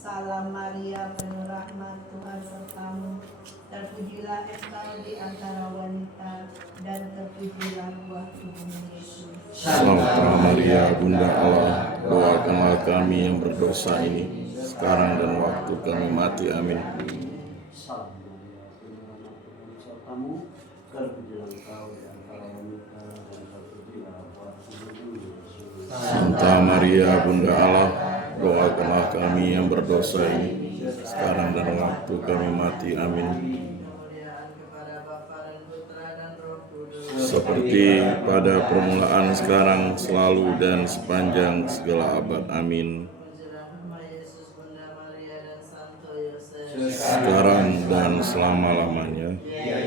Salam Maria, penuh rahmat, Tuhan sertamu. Terpujilah engkau di antara wanita, dan terpujilah buah tubuhmu Yesus. Santa Maria, Bunda Allah, doakanlah kami yang berdosa ini, sekarang dan waktu kami mati. Amin. Salam Maria, penuh rahmat, Tuhan sertamu. Terpujilah engkau di antara wanita, dan terpujilah buah tubuhmu Yesus. Santa Maria, Bunda Allah, doakanlah kami yang berdosa ini, sekarang dan waktu kami mati. Amin. Kemuliaan kepada Bapa dan Putra dan Roh Kudus. Seperti pada permulaan, sekarang, selalu, dan sepanjang segala abad. Amin. Pujilah Nama Yesus, Bunda Maria dan Santo Yosef. Sekarang dan selama-lamanya.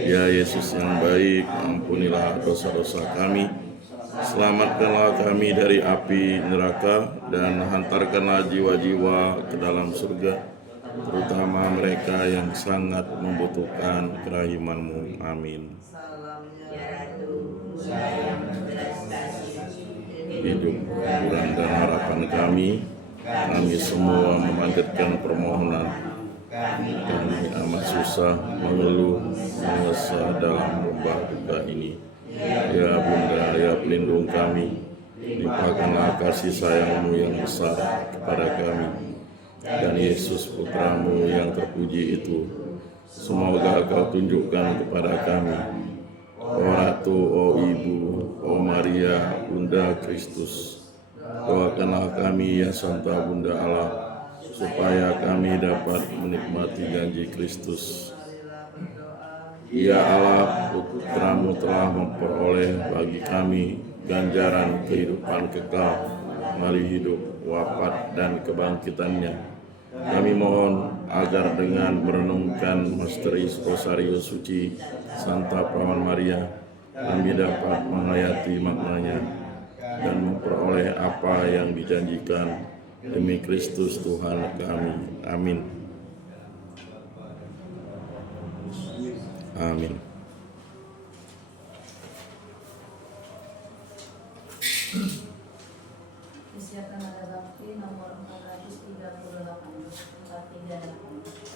Ya Yesus yang baik, ampunilah dosa-dosa kami, selamatkanlah kami dari api neraka, dan hantarkanlah jiwa-jiwa ke dalam surga, terutama mereka yang sangat membutuhkan kerahiman-Mu. Amin. Salam Ya ya Ratu, Bunda yang berbelas kasih, Hidup, hiburan, dan harapan kami semua memanjatkan permohonan. Kami amat susah, mengeluh, mengesah dalam lembah duka ini. Ya Bunda, ya pelindung kami, limpahkanlah kasih sayang-Mu yang besar kepada kami, dan Yesus Putra-Mu yang terpuji itu semoga Kau tunjukkan kepada kami. O Ratu, O Ibu, O Maria, Bunda Kristus, doakanlah kami ya Santa Bunda Allah, supaya kami dapat menikmati janji Kristus. Ya Allah, Putra-Mu telah memperoleh bagi kami ganjaran kehidupan kekal melalui hidup, wafat, dan kebangkitannya. Kami mohon agar dengan merenungkan misteri Rosario Suci Santa Perawan Maria, kami dapat menghayati maknanya dan memperoleh apa yang dijanjikan demi Kristus Tuhan kami. Amin. Amin. Persiapan Nada Bakti nomor 438, 438.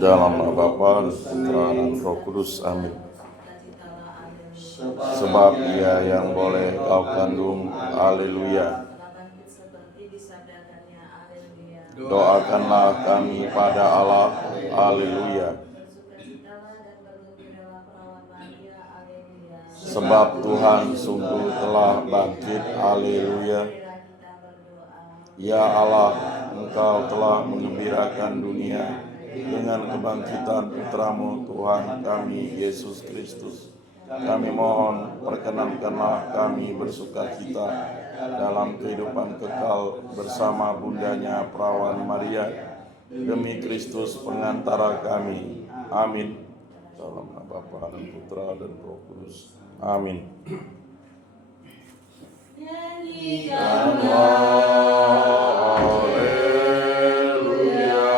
dalam nama Bapa dan Putra dan Roh Kudus. Amin. Sebab Dia yang boleh Kau kandung. Haleluya. Doakanlah kami pada Allah. Haleluya. Sebab Tuhan sungguh telah bangkit. Haleluya. Ya Allah, Engkau telah menggembirakan dunia dengan kebangkitan Putramu Tuhan kami Yesus Kristus. Kami mohon, perkenankanlah kami bersukacita dalam kehidupan kekal bersama bundanya Perawan Maria, demi Kristus pengantara kami. Amin. Dalam nama Bapa dan Putra dan Roh Kudus. Amin. Nyanyikanlah haleluya,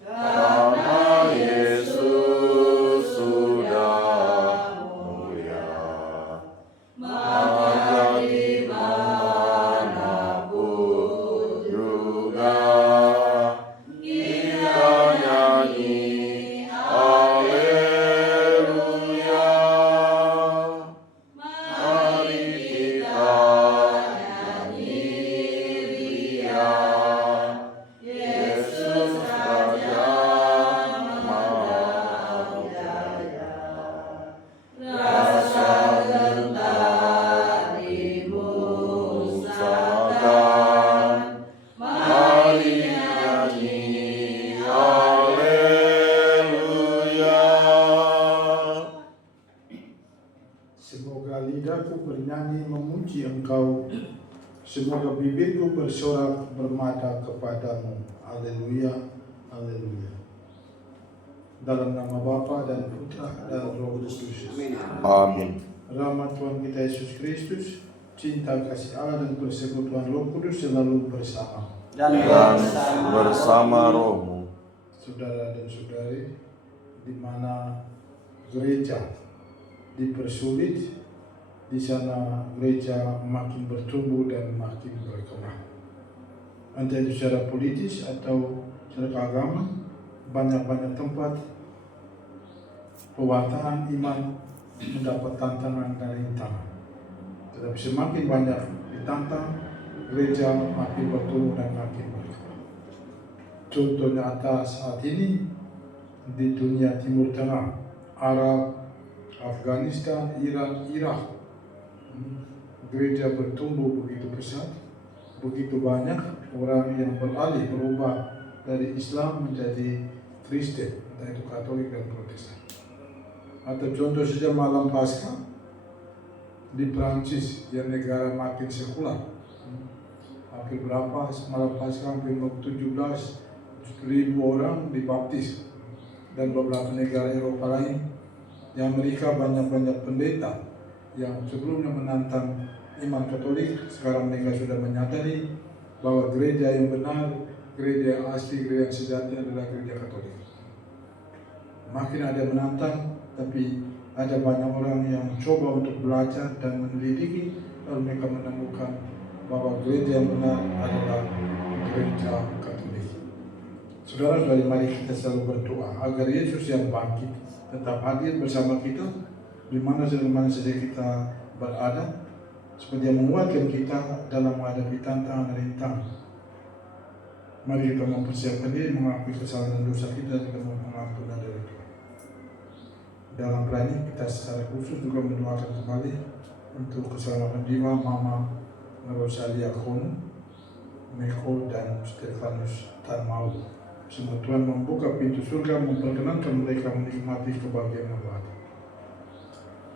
karena Yesus sudah mulia. Maka dimanapun juga kita nyanyi haleluya. Mari kita nyanyi ria, Yesus Raja Maha Jaya. Rasa gentar dimusnahkan, mari nyanyi haleluya. Semoga lidahku bernyanyi memuji Engkau, semoga bibirku bersorak bermata kepadamu. Haleluya, haleluya. Dalam nama Bapa dan Putra dan Roh Kudus. Amin. Rahmat Tuhan kita Yesus Kristus, cinta kasih Allah dan persekutuan Roh Kudus selalu bersama Dan Dan bersama rohmu, saudara dan saudari, di mana gereja dipersulit, di sana gereja makin bertumbuh dan makin berkembang. Entah itu secara politis atau secara agama, banyak-banyak tempat pewartaan iman mendapat tantangan dan rintangan. Tetapi semakin banyak ditantang, gereja makin bertumbuh dan makin berkembang. Contoh nyata saat ini di dunia Timur Tengah, Arab, Afghanistan, Iran, Irak, gereja bertumbuh begitu pesat, begitu banyak orang yang berubah dari Islam menjadi Kristen, entah itu Katolik dan Protestan. Atau contoh saja malam Paskah di Prancis yang negara makin sekular, hampir berapa malam Paskah, hampir 17.000 orang dibaptis, dan beberapa negara Eropa lain yang mereka banyak-banyak pendeta yang sebelumnya menantang iman Katolik, sekarang mereka sudah menyadari bahwa gereja yang benar, gereja yang asli, gereja yang sejati adalah gereja Katolik. Makin ada menantang, tapi ada banyak orang yang coba untuk belajar dan menyelidiki, lalu mereka menemukan bahwa gereja yang benar adalah gereja Katolik. Saudara-saudari, mari kita selalu berdoa agar Yesus yang bangkit tetap hadir bersama kita di mana saja kita berada, supaya menguatkan kita dalam menghadapi tantangan dan rintangan. Mari kita mempersiapkan diri, mengakui kesalahan dan dosa kita, dan memohon pengampunan dari Tuhan. Dalam perayaan kita secara khusus juga mendoakan kembali untuk keselamatan jiwa Mama Rosalia Kono, Meko, dan Stefanus Tanmau. Semoga Tuhan membuka pintu surga, memperkenankan mereka menikmati kebahagiaan abadi.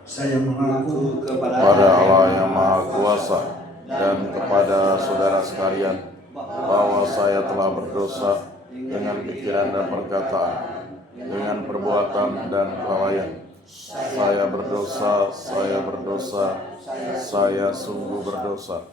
Saya mengaku kepada Allah yang Maha Kuasa dan kepada saudara sekalian bahwa saya telah berdosa dengan pikiran dan perkataan, dengan perbuatan dan kelalaian. Saya berdosa, saya sungguh berdosa.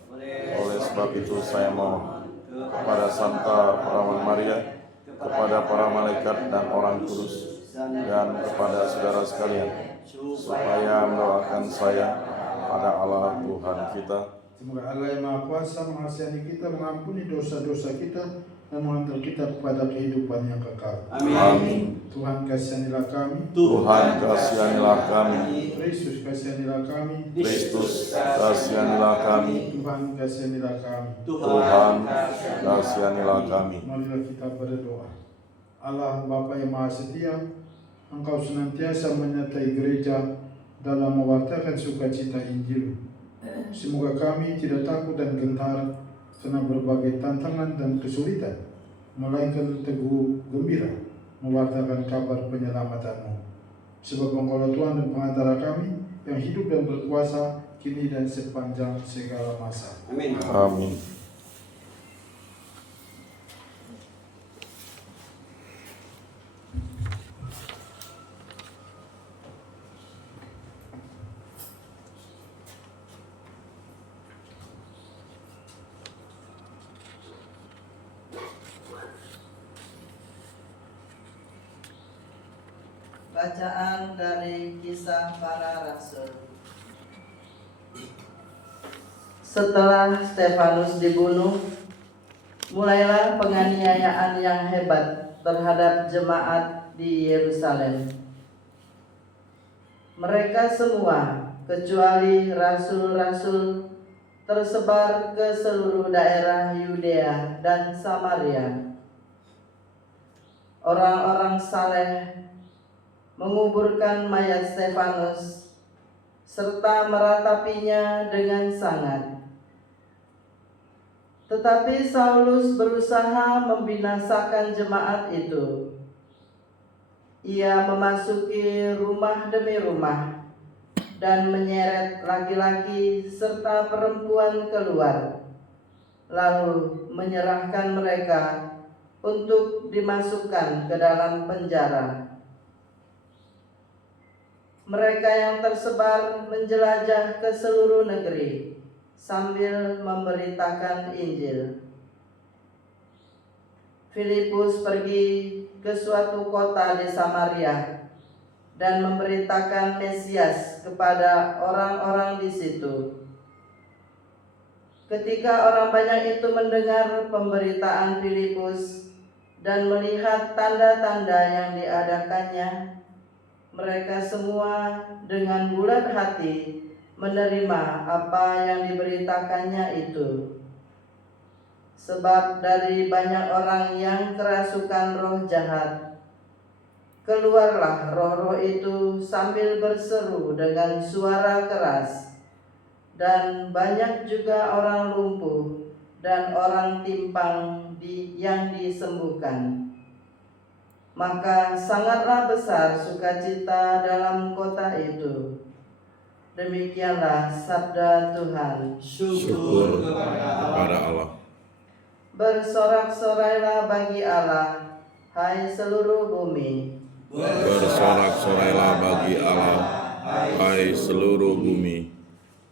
Oleh sebab itu saya mohon kepada Santa Perawan Maria, kepada para malaikat dan orang kudus, dan kepada saudara sekalian, supaya mendoakan saya pada Allah Tuhan kita. Semoga Allah yang Maha Kuasa mengasihani kita, mengampuni dosa-dosa kita, dan mengantar kita kepada kehidupan yang kekal. Amin. Tuhan kasihanilah kami. Tuhan kasihanilah kami. Kristus kasihanilah kami. Kristus kasihanilah kami. Tuhan kasihanilah kami. Tuhan kasihanilah kami. Marilah kita berdoa. Allah Bapa yang Maha Setia, Engkau senantiasa menyertai gereja dalam mewartakan sukacita Injil. Semoga kami tidak takut dan gentar karena berbagai tantangan dan kesulitan, melainkan teguh gembira mewartakan kabar penyelamatan-Mu. Sebab Engkaulah Tuhan dan pengantara kami yang hidup dan berkuasa kini dan sepanjang segala masa. Amin. Amin. Bacaan dari Kisah Para Rasul. Setelah Stefanus dibunuh, mulailah penganiayaan yang hebat terhadap jemaat di Yerusalem. Mereka semua, kecuali rasul-rasul, tersebar ke seluruh daerah Yudea dan Samaria. Orang-orang saleh menguburkan mayat Stefanus serta meratapinya dengan sangat. Tetapi Saulus berusaha membinasakan jemaat itu. Ia memasuki rumah demi rumah dan menyeret laki-laki serta perempuan keluar, lalu menyerahkan mereka untuk dimasukkan ke dalam penjara. Mereka yang tersebar menjelajah ke seluruh negeri sambil memberitakan Injil. Filipus pergi ke suatu kota di Samaria dan memberitakan Mesias kepada orang-orang di situ. Ketika orang banyak itu mendengar pemberitaan Filipus dan melihat tanda-tanda yang diadakannya, mereka semua dengan bulat hati menerima apa yang diberitakannya itu. Sebab dari banyak orang yang kerasukan roh jahat, keluarlah roh-roh itu sambil berseru dengan suara keras, dan banyak juga orang lumpuh dan orang timpang yang disembuhkan. Maka sangatlah besar sukacita dalam kota itu. Demikianlah sabda Tuhan. Syukur kepada Allah. Bersorak-sorailah bagi Allah, hai seluruh bumi. Bersorak-sorailah bagi Allah, hai seluruh bumi.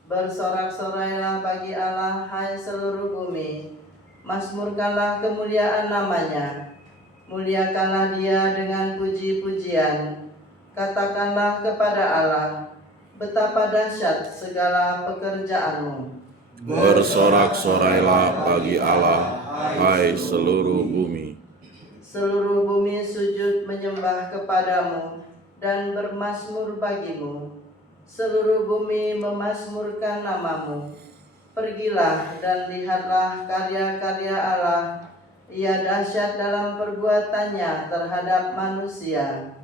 Bersorak-sorailah bagi Allah, hai seluruh bumi. Mazmurkanlah kemuliaan namanya. Muliakanlah Dia dengan puji-pujian. Katakanlah kepada Allah, betapa dahsyat segala pekerjaan-Mu. Bersorak-sorailah bagi Allah, hai seluruh bumi. Seluruh bumi sujud menyembah kepadamu dan bermazmur bagimu. Seluruh bumi memazmurkan namamu. Pergilah dan lihatlah karya-karya Allah. Ia dahsyat dalam perbuatannya terhadap manusia.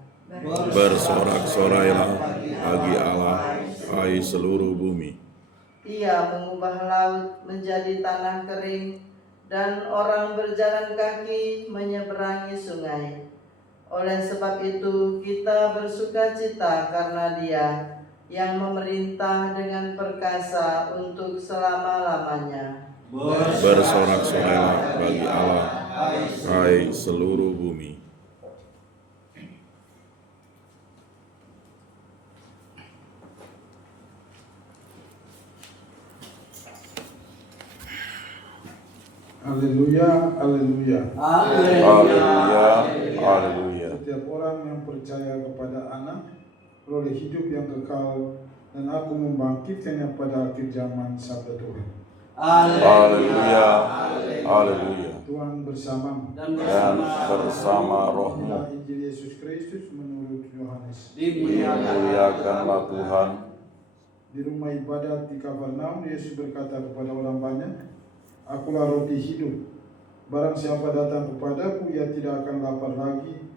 Bersorak-sorailah bagi Allah, hai seluruh bumi. Ia mengubah laut menjadi tanah kering, dan orang berjalan kaki menyeberangi sungai. Oleh sebab itu kita bersukacita karena Dia yang memerintah dengan perkasa untuk selama-lamanya. Bersorak-sorailah bagi Allah, hai seluruh bumi. Haleluya, haleluya. Haleluya, haleluya. Setiap orang yang percaya kepada Anak beroleh hidup yang kekal, dan aku membangkitkannya pada akhir zaman, sabda Tuhan. Haleluya, haleluya. Tuhan Tuhan bersamamu dan dan bersama rohmu. Inilah Injil Yesus Kristus menurut Yohanes. Dimuliakanlah Tuhan. Di rumah ibadat di Kapernaum, Yesus berkata kepada orang banyak, "Akulah roti hidup. Barang siapa datang kepadaku, ia tidak akan lapar lagi,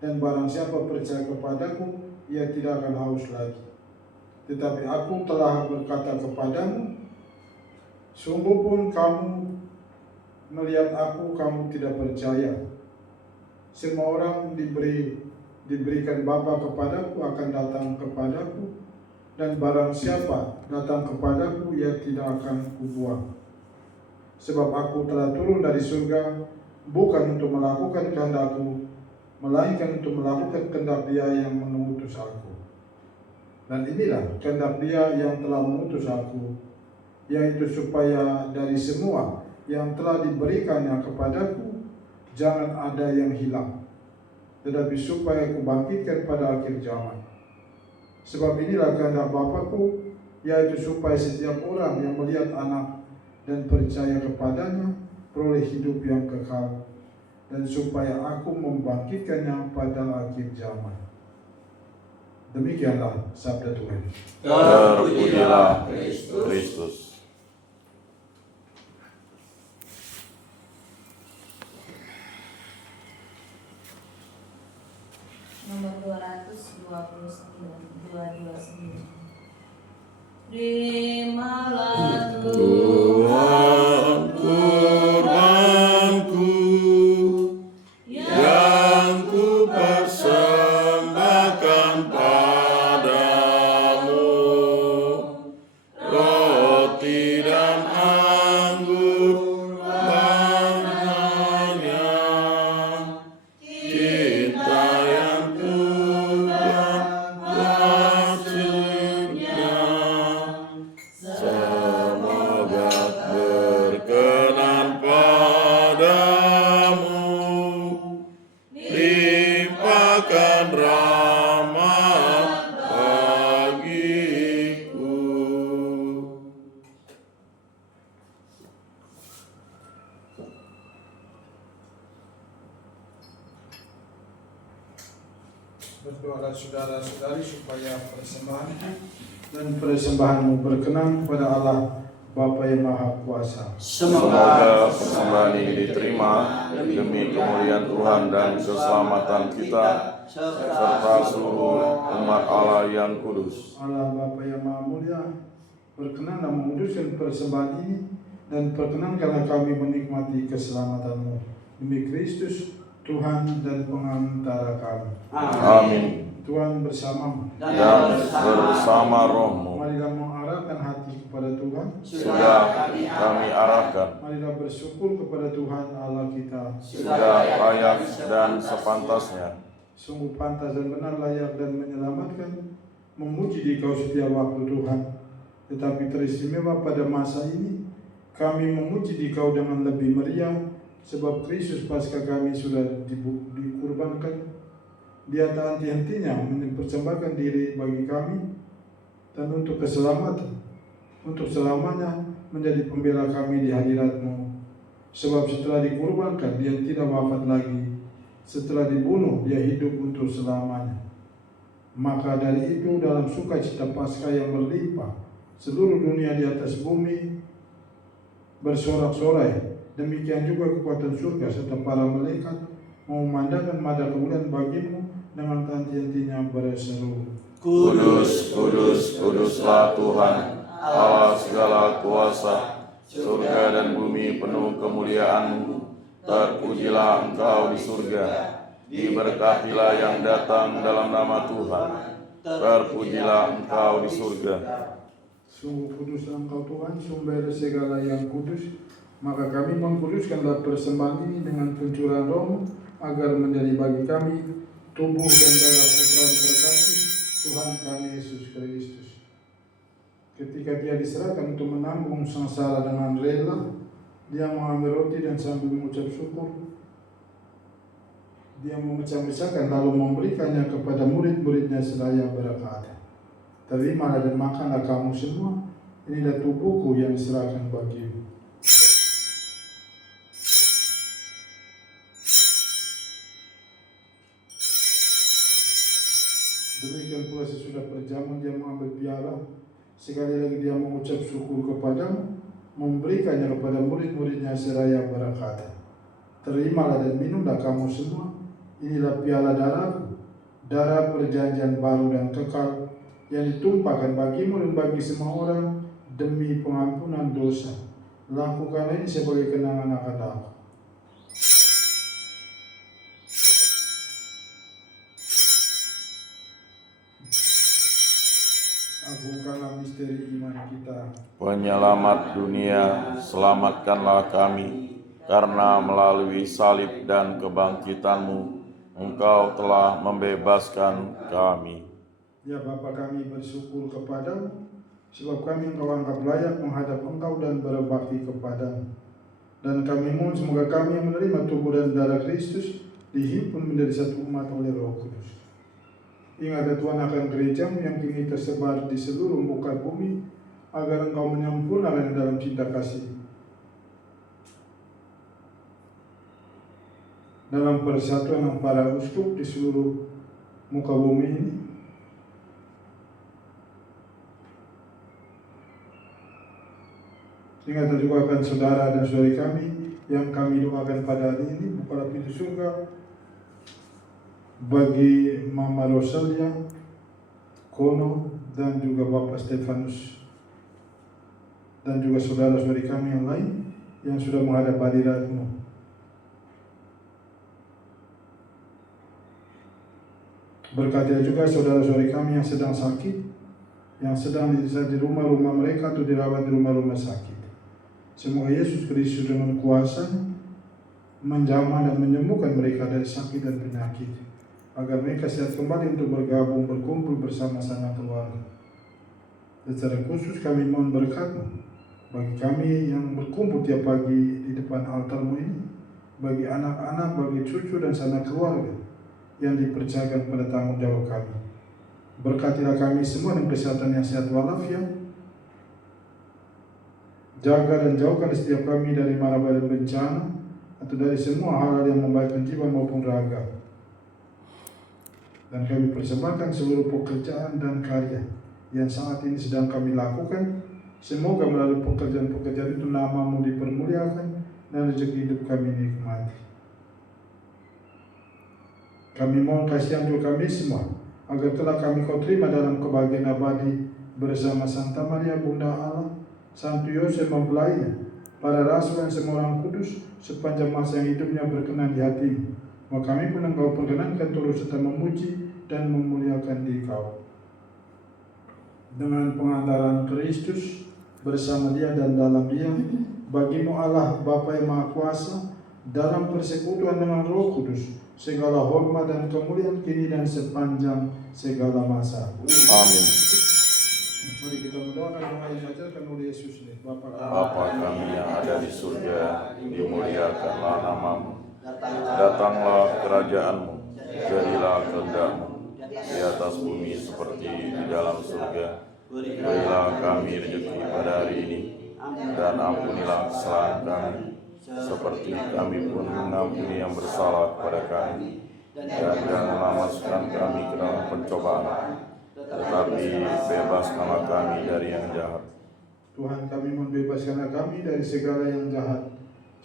dan barang siapa percaya kepadaku, ia tidak akan haus lagi. Tetapi aku telah berkata kepadamu, sungguh pun kamu melihat aku, kamu tidak percaya. Semua orang diberikan Bapa kepadaku akan datang kepadaku, dan barang siapa datang kepadaku, ia tidak akan kubuang. Sebab aku telah turun dari surga, bukan untuk melakukan kehendakku, melainkan untuk melakukan kehendak Dia yang mengutus aku. Dan inilah kehendak Dia yang telah mengutus aku, yaitu supaya dari semua yang telah diberikannya kepadaku, jangan ada yang hilang, tetapi supaya kubangkitkan pada akhir zaman. Sebab inilah kehendak Bapa-Ku, yaitu supaya setiap orang yang melihat Anak dan percaya kepadanya peroleh hidup yang kekal, dan supaya aku membangkitkannya pada akhir zaman." Demikianlah sabda Tuhan. Terpujilah Kristus. Nomor 229. Terimalah Tuhan kurbanku yang ku persembahkan padamu, roti dan anggur bahannya, cinta yang Tuhan hasilnya. Semoga berkenan padamu, limpahkan rahmat bagiku. Berdoalah saudara-saudari supaya persembahanmu berkenan kepada Allah Bapa yang Maha Kuasa. Semoga persembahan ini diterima demi kemuliaan Tuhan dan keselamatan kita serta seluruh umat Allah yang kudus. Allah Bapa yang Maha Mulia, berkenanlah menguduskan persembahan ini, dan perkenankanlah kami menikmati keselamatan-Mu. Demi Kristus, Tuhan dan pengantara kami. Amin. Tuhan bersamamu. Dan bersama rohmu. Marilah mengarahkan hati kepada Tuhan. Sudah kami arahkan. Marilah bersyukur kepada Tuhan Allah kita. Sudah layak dan sepantasnya. Sungguh pantas dan benar, layak dan menyelamatkan, memuji Dikau setiap waktu Tuhan. Tetapi teristimewa pada masa ini, kami memuji Dikau dengan lebih meriah, sebab Kristus Paskah kami sudah dikurbankan. Dia tak henti-hentinya mempersembahkan diri bagi kami, dan untuk keselamatan, untuk selamanya menjadi pembela kami di hadirat-Mu. Sebab setelah dikurbankan, Dia tidak wafat lagi. Setelah dibunuh, Dia hidup untuk selamanya. Maka dari itu, dalam sukacita Paskah yang berlimpah, seluruh dunia di atas bumi bersorak-sorai. Demikian juga kekuatan surga serta para malaikat memandangkan mada kemuliaan bagi-Mu dengan henti-hentinya berseru, Kudus, kudus, kuduslah Tuhan, Allah segala kuasa. Surga dan bumi penuh kemuliaan-Mu. Terpujilah Engkau di surga. Diberkatilah yang datang dalam nama Tuhan. Terpujilah Engkau di surga. sungguh kudus Engkau Tuhan, sumber segala yang kudus. Maka kami mengkuduskanlah persembahan ini dengan pencurahan Roh, agar menjadi bagi kami tubuh dan darah Putra terkasih Tuhan kami Yesus Kristus. Ketika Dia diserahkan untuk menanggung sengsara dengan rela, Dia mengambil roti dan sambil mengucap syukur, Dia memecah-mecahkan lalu memberikannya kepada murid-muridnya seraya berkata, "Terimalah dan makanlah kamu semua, inilah tubuhku yang diserahkan bagimu." Demikian pula sesudah perjamuan dia mengambil piala, sekali lagi dia mengucap syukur kepadamu, memberikannya kepada murid-muridnya seraya berkata, terimalah dan minumlah kamu semua, inilah piala darahku, darah perjanjian baru dan kekal, yang ditumpahkan bagimu dan bagi semua orang demi pengampunan dosa. Lakukan ini sebagai kenangan akan aku. Agungkanlah misteri iman kita. Penyelamat dunia, selamatkanlah kami, karena melalui salib dan kebangkitan-Mu, Engkau telah membebaskan kami. Ya Bapa, kami bersyukur kepadamu, sebab kami Engkau anggap layak menghadap Engkau dan berbakti kepadamu. Dan kami mohon semoga kami yang menerima tubuh dan darah Kristus dihimpun menjadi satu umat oleh Roh Kudus. Ingatlah Tuhan akan gerejamu yang kini tersebar di seluruh muka bumi, agar Engkau menyempurnakan dalam cinta kasih. Dalam persatuan yang para uskup di seluruh muka bumi ini, ingatlah juga akan saudara dan saudari kami yang kami doakan pada hari ini, bukalah pintu surga bagi Mama Rosalia, Kono, dan juga Bapak Stefanus, dan juga saudara-saudari kami yang lain yang sudah menghadap hadirat-Mu. Berkatilah juga saudara-saudari kami yang sedang sakit, yang sedang di rumah-rumah mereka atau dirawat di rumah-rumah sakit. Semoga Yesus Kristus dengan kuasa menjamah dan menyembuhkan mereka dari sakit dan penyakit, agar mereka sehat kembali untuk bergabung, berkumpul bersama-sama keluarga. Secara khusus kami mohon berkat-Mu bagi kami yang berkumpul tiap pagi di depan altar-Mu ini, bagi anak-anak, bagi cucu dan sanak keluarga yang dipercayakan pada tanggung jawab kami. Berkatilah kami semua dengan kesehatan yang sehat walafiat. Jaga dan jauhkan setiap kami dari mara bahaya bencana atau dari semua hal-hal yang membahayakan jiwa maupun raga. Dan kami persembahkan seluruh pekerjaan dan karya yang saat ini sedang kami lakukan. Semoga melalui pekerjaan-pekerjaan itu nama-Mu dipermuliakan dan rezeki hidup kami nikmati. Kami mohon kasihan juga kami semua, agar telah kami Kau terima dalam kebahagiaan abadi bersama Santa Maria Bunda Allah, Santo Yosef mempelainya, para rasul dan semua orang kudus sepanjang masa yang hidupnya berkenan di hati-Mu. Maka kami pun Engkau perkenankan turut serta memuji dan memuliakan diri Kau. Dengan pengantaran Kristus bersama Dia dan dalam Dia, bagi-Mu Allah Bapa yang Maha Kuasa, dalam persekutuan dengan Roh Kudus, segala hormat dan kemuliaan kini dan sepanjang segala masa. Amin. Mari kita mendoakan doa yang diajarkan oleh Yesus ini. Bapa kami yang ada di surga, dimuliakanlah nama-Mu. Datanglah kerajaan-Mu, jadilah kehendak-Mu di atas bumi seperti di dalam surga. Berilah kami rezeki pada hari ini, dan ampunilah kesalahan kami, seperti kami pun mengampuni yang bersalah kepada kami. Dan janganlah masukkan kami ke dalam pencobaan, tetapi bebaskanlah kami dari yang jahat. Tuhan, kami membebaskanlah kami dari segala yang jahat.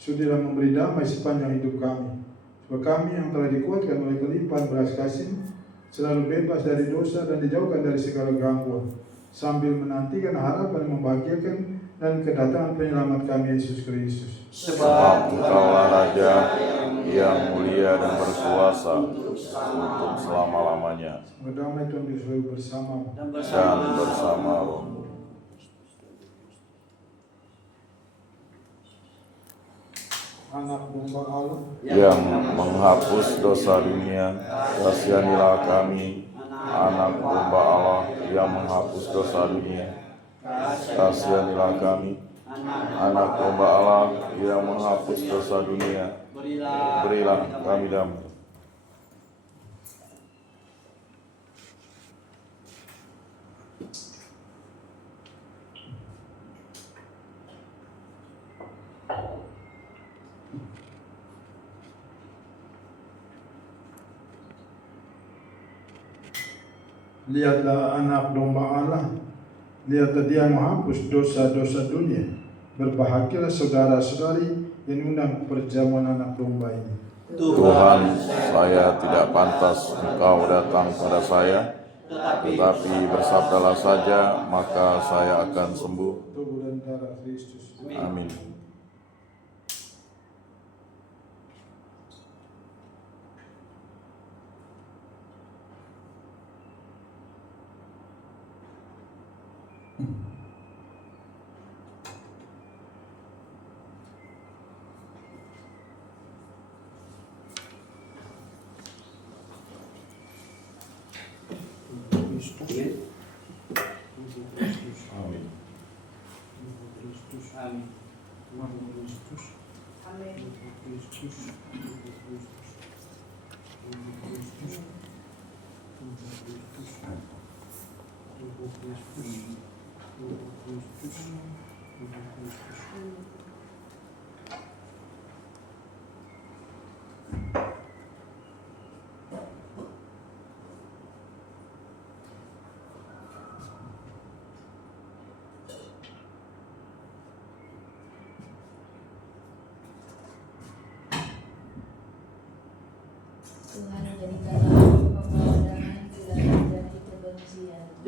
Sudilah memberi damai sepanjang hidup kami. Sebab kami yang telah dikuatkan oleh kelimpahan belas kasih, selalu bebas dari dosa dan dijauhkan dari segala gangguan, sambil menantikan harapan yang membahagiakan dan kedatangan penyelamat kami Yesus Kristus. Sebab Engkaulah Raja yang mulia dan berkuasa untuk selama-lamanya, Berdamai Tuhan Yesus selalu bersama dan bersama Roh. Anak domba Allah Yang menghapus dosa dunia, kasihanilah kami. Anak domba Allah yang menghapus dosa dunia, kasihanilah kami. Anak domba Allah yang menghapus dosa dunia, berilah kami damai. Lihatlah anak domba Allah. Lihatlah dia menghapus dosa-dosa dunia. Berbahagialah saudara-saudari yang undang perjamuan anak domba ini. Tuhan, saya tidak pantas Engkau datang pada saya, tetapi bersabdalah saja, maka saya akan sembuh. Tubuh dan darah Kristus. Amin. Amin. Tuhan,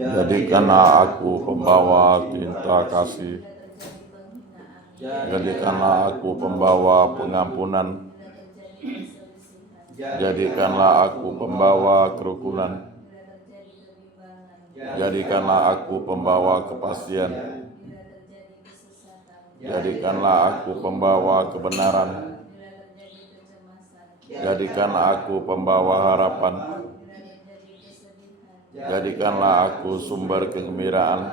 jadikanlah aku pembawa cinta kasih. Jadikanlah aku pembawa pengampunan. Jadikanlah aku pembawa kerukunan. Jadikanlah aku pembawa kepastian. Jadikanlah aku pembawa kebenaran. Jadikanlah aku pembawa harapan. Jadikanlah aku sumber kegembiraan.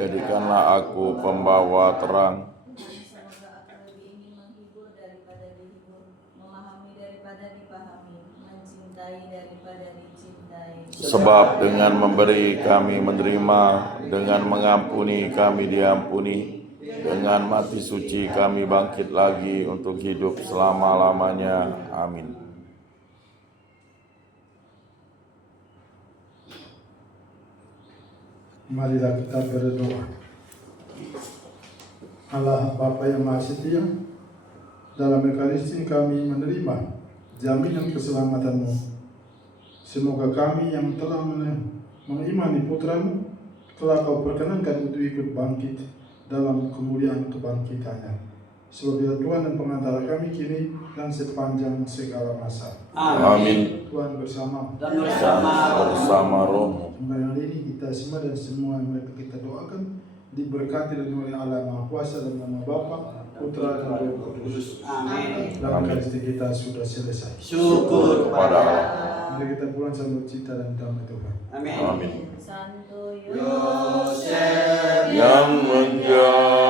Jadikanlah aku pembawa terang. Sebab dengan memberi kami menerima, dengan mengampuni kami diampuni, dengan mati suci kami bangkit lagi untuk hidup selama-lamanya. Amin. Marilah kita berdoa. Allah Bapa yang Maha Setia, dalam Ekaristi kami menerima jaminan keselamatan-Mu. Semoga kami yang telah mengimani Putra-Mu, telah Kau perkenankan untuk ikut bangkit dalam kemuliaan kebangkitannya. Sebab Dia Tuhan dan pengantara kami kini dan sepanjang segala masa. Amin. Tuhan bersama Dan bersama Roh. Kali ini kita semua dan semua yang mereka kita doakan diberkati dan oleh Allah Maha Kuasa dan nama Bapa, Putra dan Roh Kudus. Amin. Dan Ekaristi kita sudah selesai. Syukur kepada Allah. Mari kita pulang sambil cita dan damai Tuhan. Amin. Amin. Santo Yosef Yang menjadi